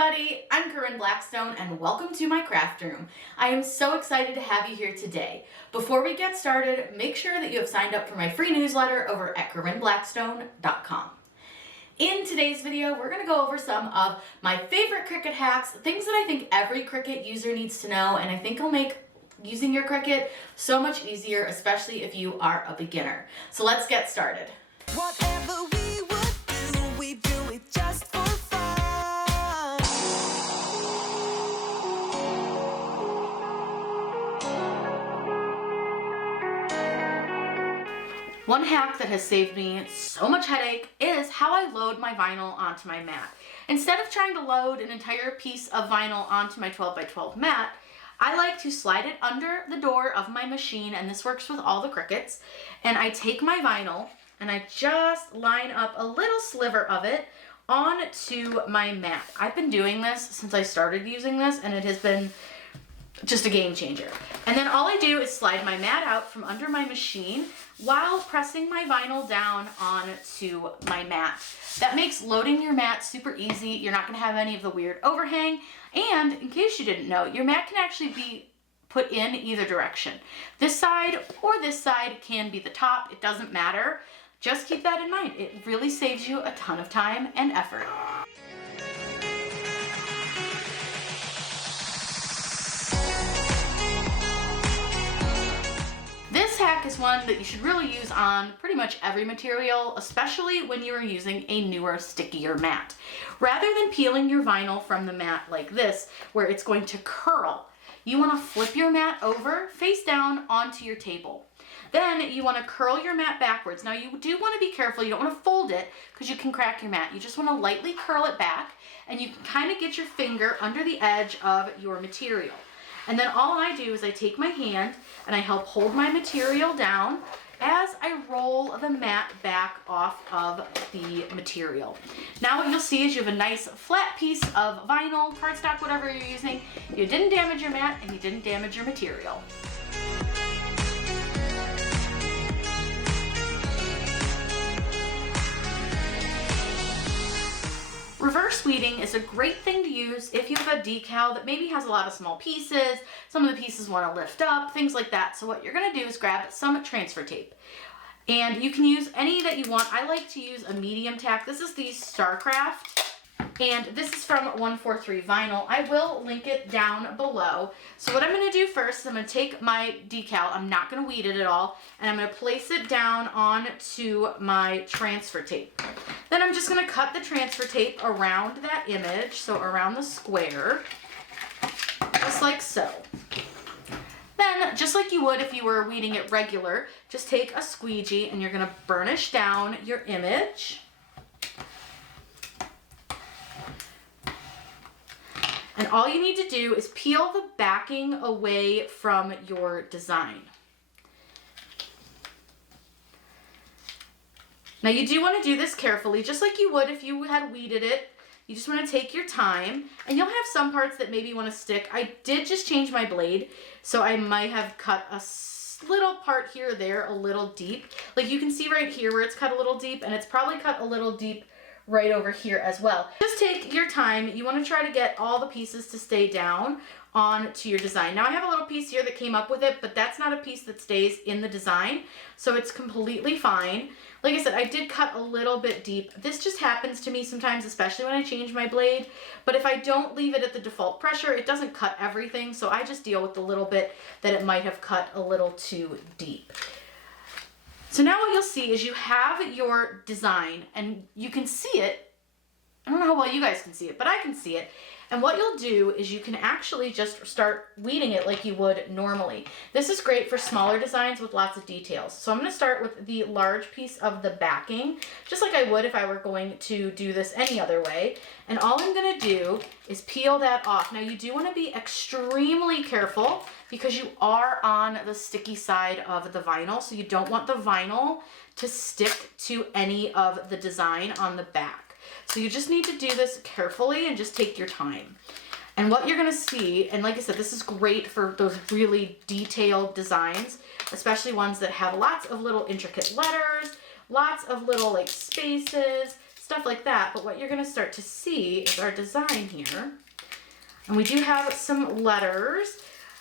everybody, I'm Corinne Blackstone and welcome to my craft room. I am so excited to have you here today. Before we get started, make sure that you have signed up for my free newsletter over at CorineBlackstone.com. In today's video, we're going to go over some of my favorite Cricut hacks, things that I think every Cricut user needs to know, and I think will make using your Cricut so much easier, especially if you are a beginner. So let's get started. Whatever we would do, we do it just for fun. One hack that has saved me so much headache is how I load my vinyl onto my mat. Instead of trying to load an entire piece of vinyl onto my 12x12 mat, I like to slide it under the door of my machine, and this works with all the Cricuts, and I take my vinyl and I just line up a little sliver of it onto my mat. I've been doing this since I started using this, and it has been just a game changer. And then all I do is slide my mat out from under my machine while pressing my vinyl down onto my mat. That makes loading your mat super easy. You're not gonna have any of the weird overhang. And in case you didn't know, your mat can actually be put in either direction. This side or this side can be the top. It doesn't matter. Just keep that in mind. It really saves you a ton of time and effort. This hack is one that you should really use on pretty much every material, especially when you are using a newer, stickier mat. Rather than peeling your vinyl from the mat like this, where it's going to curl, you want to flip your mat over, face down onto your table. Then you want to curl your mat backwards. Now you do want to be careful. You don't want to fold it because you can crack your mat. You just want to lightly curl it back, and you can kind of get your finger under the edge of your material. And then all I do is I take my hand and I help hold my material down as I roll the mat back off of the material. Now what you'll see is you have a nice flat piece of vinyl, cardstock, whatever you're using. You didn't damage your mat and you didn't damage your material. Reverse weeding is a great thing to use if you have a decal that maybe has a lot of small pieces, some of the pieces want to lift up, things like that. So what you're going to do is grab some transfer tape. And you can use any that you want. I like to use a medium tack. This is the StarCraft, and this is from 143 Vinyl. I will link it down below. So what I'm going to do first is I'm going to take my decal, I'm not going to weed it at all, and I'm going to place it down onto my transfer tape. Then I'm just going to cut the transfer tape around that image, so around the square, just like so. Then, just like you would if you were weeding it regular, just take a squeegee and you're going to burnish down your image. And all you need to do is peel the backing away from your design. Now you do want to do this carefully, just like you would if you had weeded it. You just want to take your time, and you'll have some parts that maybe want to stick. I did just change my blade, so I might have cut a little part here or there a little deep. Like you can see right here where it's cut a little deep, and it's probably cut a little deep right over here as well. Just take your time. You want to try to get all the pieces to stay down onto your design. Now I have a little piece here that came up with it, but that's not a piece that stays in the design, so it's completely fine. Like I said, I did cut a little bit deep. This just happens to me sometimes, especially when I change my blade, but if I don't leave it at the default pressure, it doesn't cut everything, so I just deal with the little bit that it might have cut a little too deep. So now what you'll see is you have your design, and you can see it. I don't know how well you guys can see it, but I can see it. And what you'll do is you can actually just start weeding it like you would normally. This is great for smaller designs with lots of details. So I'm going to start with the large piece of the backing, just like I would if I were going to do this any other way. And all I'm going to do is peel that off. Now you do want to be extremely careful because you are on the sticky side of the vinyl, so you don't want the vinyl to stick to any of the design on the back. So you just need to do this carefully and just take your time. And what you're going to see, and like I said, this is great for those really detailed designs, especially ones that have lots of little intricate letters, lots of little like spaces, stuff like that. But what you're gonna start to see is our design here. And we do have some letters.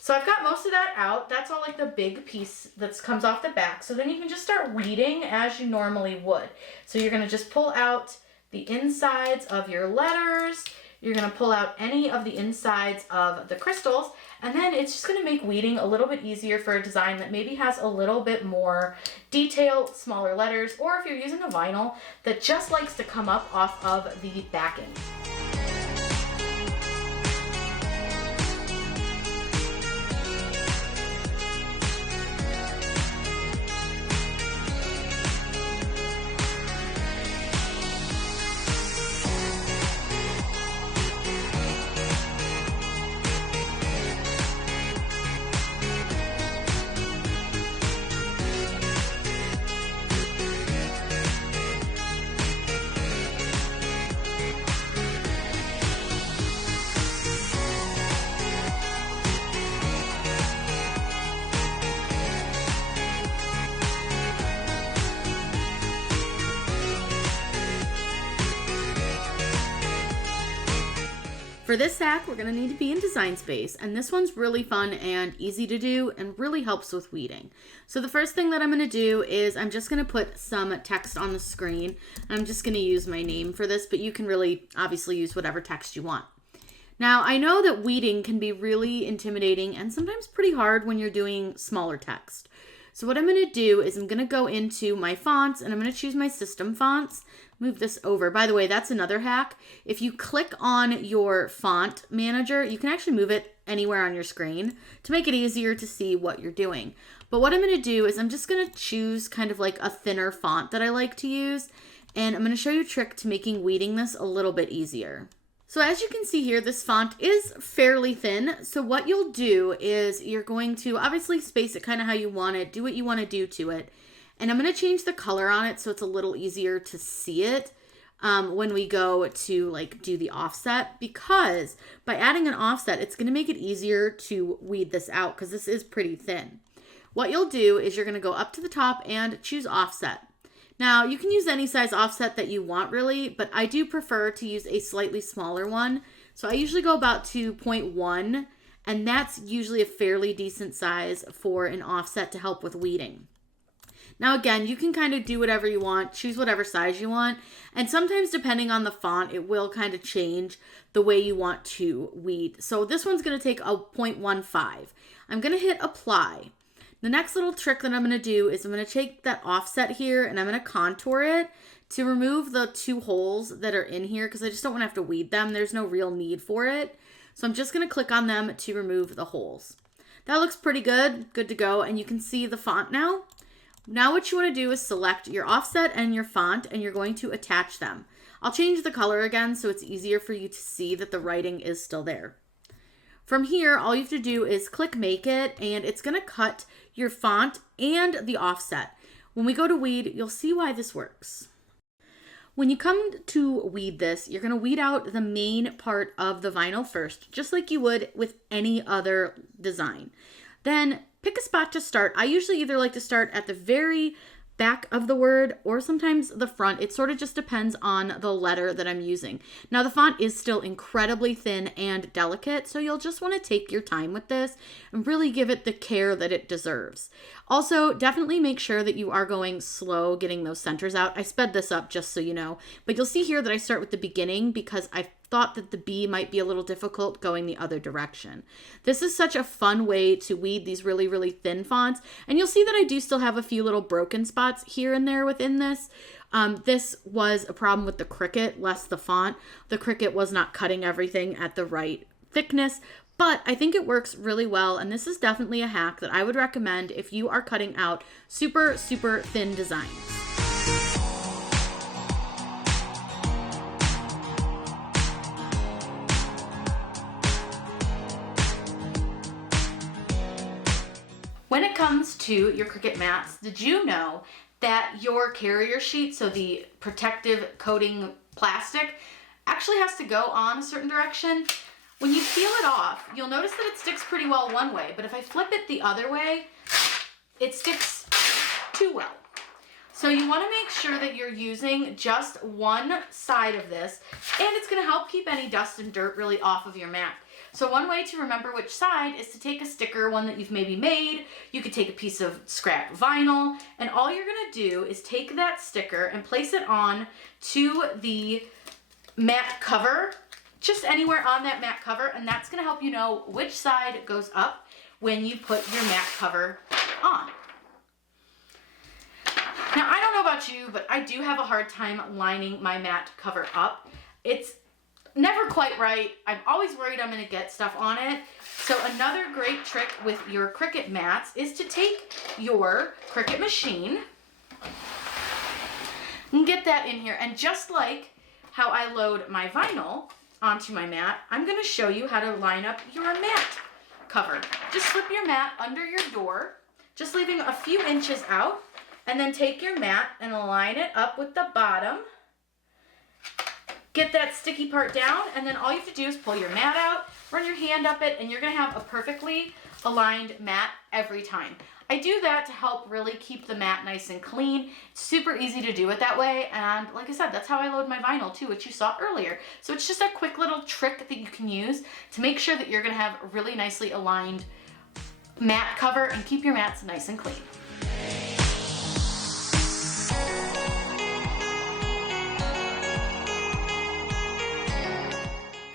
So I've got most of that out. That's all like the big piece that comes off the back. So then you can just start weeding as you normally would. So you're gonna just pull out the insides of your letters. You're gonna pull out any of the insides of the crystals, and then it's just gonna make weeding a little bit easier for a design that maybe has a little bit more detail, smaller letters, or if you're using a vinyl that just likes to come up off of the backing. For this sack, we're gonna need to be in Design Space, and this one's really fun and easy to do and really helps with weeding. So the first thing that I'm gonna do is I'm just gonna put some text on the screen. I'm just gonna use my name for this, but you can really obviously use whatever text you want. Now, I know that weeding can be really intimidating and sometimes pretty hard when you're doing smaller text. So what I'm gonna do is I'm gonna go into my fonts and I'm gonna choose my system fonts. Move this over. By the way, that's another hack. If you click on your font manager, you can actually move it anywhere on your screen to make it easier to see what you're doing. But what I'm going to do is I'm just going to choose kind of like a thinner font that I like to use. And I'm going to show you a trick to making weeding this a little bit easier. So as you can see here, this font is fairly thin. So what you'll do is you're going to obviously space it kind of how you want it, do what you want to do to it. And I'm going to change the color on it so it's a little easier to see it when we go to like do the offset, because by adding an offset, it's going to make it easier to weed this out because this is pretty thin. What you'll do is you're going to go up to the top and choose offset. Now you can use any size offset that you want really, but I do prefer to use a slightly smaller one. So I usually go about 2.1, and that's usually a fairly decent size for an offset to help with weeding. Now again, you can kind of do whatever you want, choose whatever size you want, and sometimes depending on the font, it will kind of change the way you want to weed. So this one's going to take a 0.15. I'm going to hit apply. The next little trick that I'm going to do is I'm going to take that offset here and I'm going to contour it to remove the two holes that are in here because I just don't want to have to weed them. There's no real need for it. So I'm just going to click on them to remove the holes. That looks pretty good to go, and you can see the font now. Now what you want to do is select your offset and your font, and you're going to attach them. I'll change the color again so it's easier for you to see that the writing is still there. From here, all you have to do is click Make It, and it's going to cut your font and the offset. When we go to weed, you'll see why this works. When you come to weed this, you're going to weed out the main part of the vinyl first, just like you would with any other design. Then pick a spot to start. I usually either like to start at the very back of the word or sometimes the front. It sort of just depends on the letter that I'm using. Now the font is still incredibly thin and delicate, so you'll just want to take your time with this and really give it the care that it deserves. Also, definitely make sure that you are going slow getting those centers out. I sped this up just so you know, but you'll see here that I start with the beginning because I thought that the B might be a little difficult going the other direction. This is such a fun way to weed these really, really thin fonts. And you'll see that I do still have a few little broken spots here and there within this. This was a problem with the Cricut, less the font. The Cricut was not cutting everything at the right thickness, but I think it works really well. And this is definitely a hack that I would recommend if you are cutting out super, super thin designs. When it comes to your Cricut mats, did you know that your carrier sheet, so the protective coating plastic, actually has to go on a certain direction? When you peel it off, you'll notice that it sticks pretty well one way, but if I flip it the other way, it sticks too well. So you want to make sure that you're using just one side of this, and it's going to help keep any dust and dirt really off of your mat. So one way to remember which side is to take a sticker, one that you've maybe made. You could take a piece of scrap vinyl, and all you're going to do is take that sticker and place it on to the mat cover, just anywhere on that mat cover, and that's going to help you know which side goes up when you put your mat cover on. Now, I don't know about you, but I do have a hard time lining my mat cover up. It's never quite right. I'm always worried I'm going to get stuff on it. So another great trick with your Cricut mats is to take your Cricut machine and get that in here. And just like how I load my vinyl onto my mat, I'm going to show you how to line up your mat cover. Just slip your mat under your door, just leaving a few inches out. And then take your mat and line it up with the bottom. Get that sticky part down, and then all you have to do is pull your mat out, run your hand up it, and you're gonna have a perfectly aligned mat every time. I do that to help really keep the mat nice and clean. It's super easy to do it that way, and like I said, that's how I load my vinyl too, which you saw earlier. So it's just a quick little trick that you can use to make sure that you're gonna have a really nicely aligned mat cover and keep your mats nice and clean.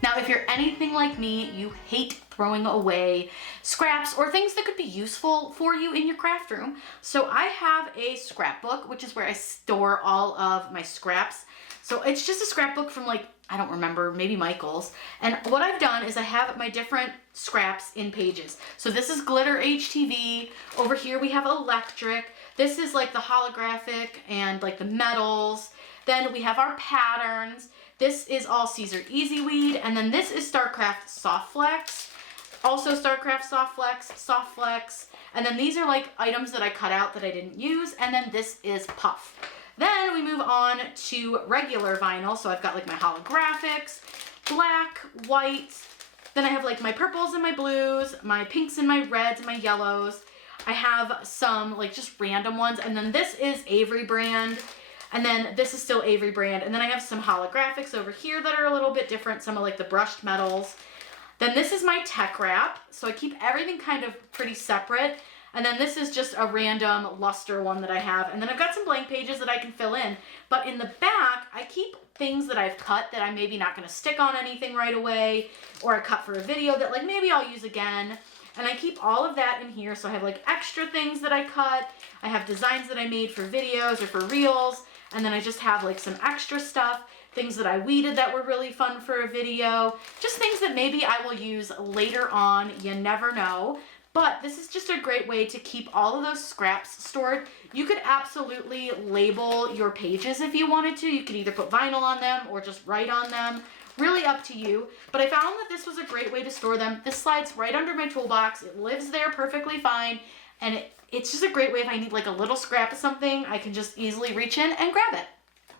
Now, if you're anything like me, you hate throwing away scraps or things that could be useful for you in your craft room. So I have a scrapbook, which is where I store all of my scraps. So it's just a scrapbook from like, I don't remember, maybe Michael's. And what I've done is I have my different scraps in pages. So this is glitter HTV. Over here we have electric. This is like the holographic and like the metals. Then we have our patterns. This is all Caesar Easy Weed, and then this is StarCraft Soft Flex. Also StarCraft Soft Flex, and then these are like items that I cut out that I didn't use, and then this is Puff. Then we move on to regular vinyl, so I've got like my holographics, black, white, then I have like my purples and my blues, my pinks and my reds and my yellows. I have some like just random ones, and then this is Avery brand. And then this is still Avery brand. And then I have some holographics over here that are a little bit different. Some of like the brushed metals. Then this is my tech wrap. So I keep everything kind of pretty separate. And then this is just a random luster one that I have. And then I've got some blank pages that I can fill in. But in the back, I keep things that I've cut that I'm maybe not going to stick on anything right away. Or I cut for a video that like maybe I'll use again. And I keep all of that in here. So I have like extra things that I cut. I have designs that I made for videos or for reels. And then I just have like some extra stuff, things that I weeded that were really fun for a video, just things that maybe I will use later on, you never know. But this is just a great way to keep all of those scraps stored. You could absolutely label your pages if you wanted to. You could either put vinyl on them or just write on them. Really up to you. But I found that this was a great way to store them. This slides right under my toolbox. It lives there perfectly fine. And it's just a great way if I need like a little scrap of something, I can just easily reach in and grab it.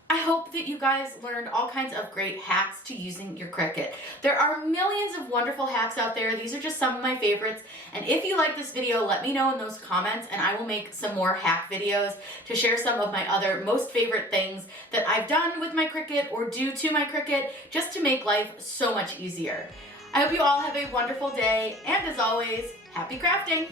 I hope that you guys learned all kinds of great hacks to using your Cricut. There are millions of wonderful hacks out there. These are just some of my favorites. And if you like this video, let me know in those comments and I will make some more hack videos to share some of my other most favorite things that I've done with my Cricut or do to my Cricut just to make life so much easier. I hope you all have a wonderful day, and as always, happy crafting!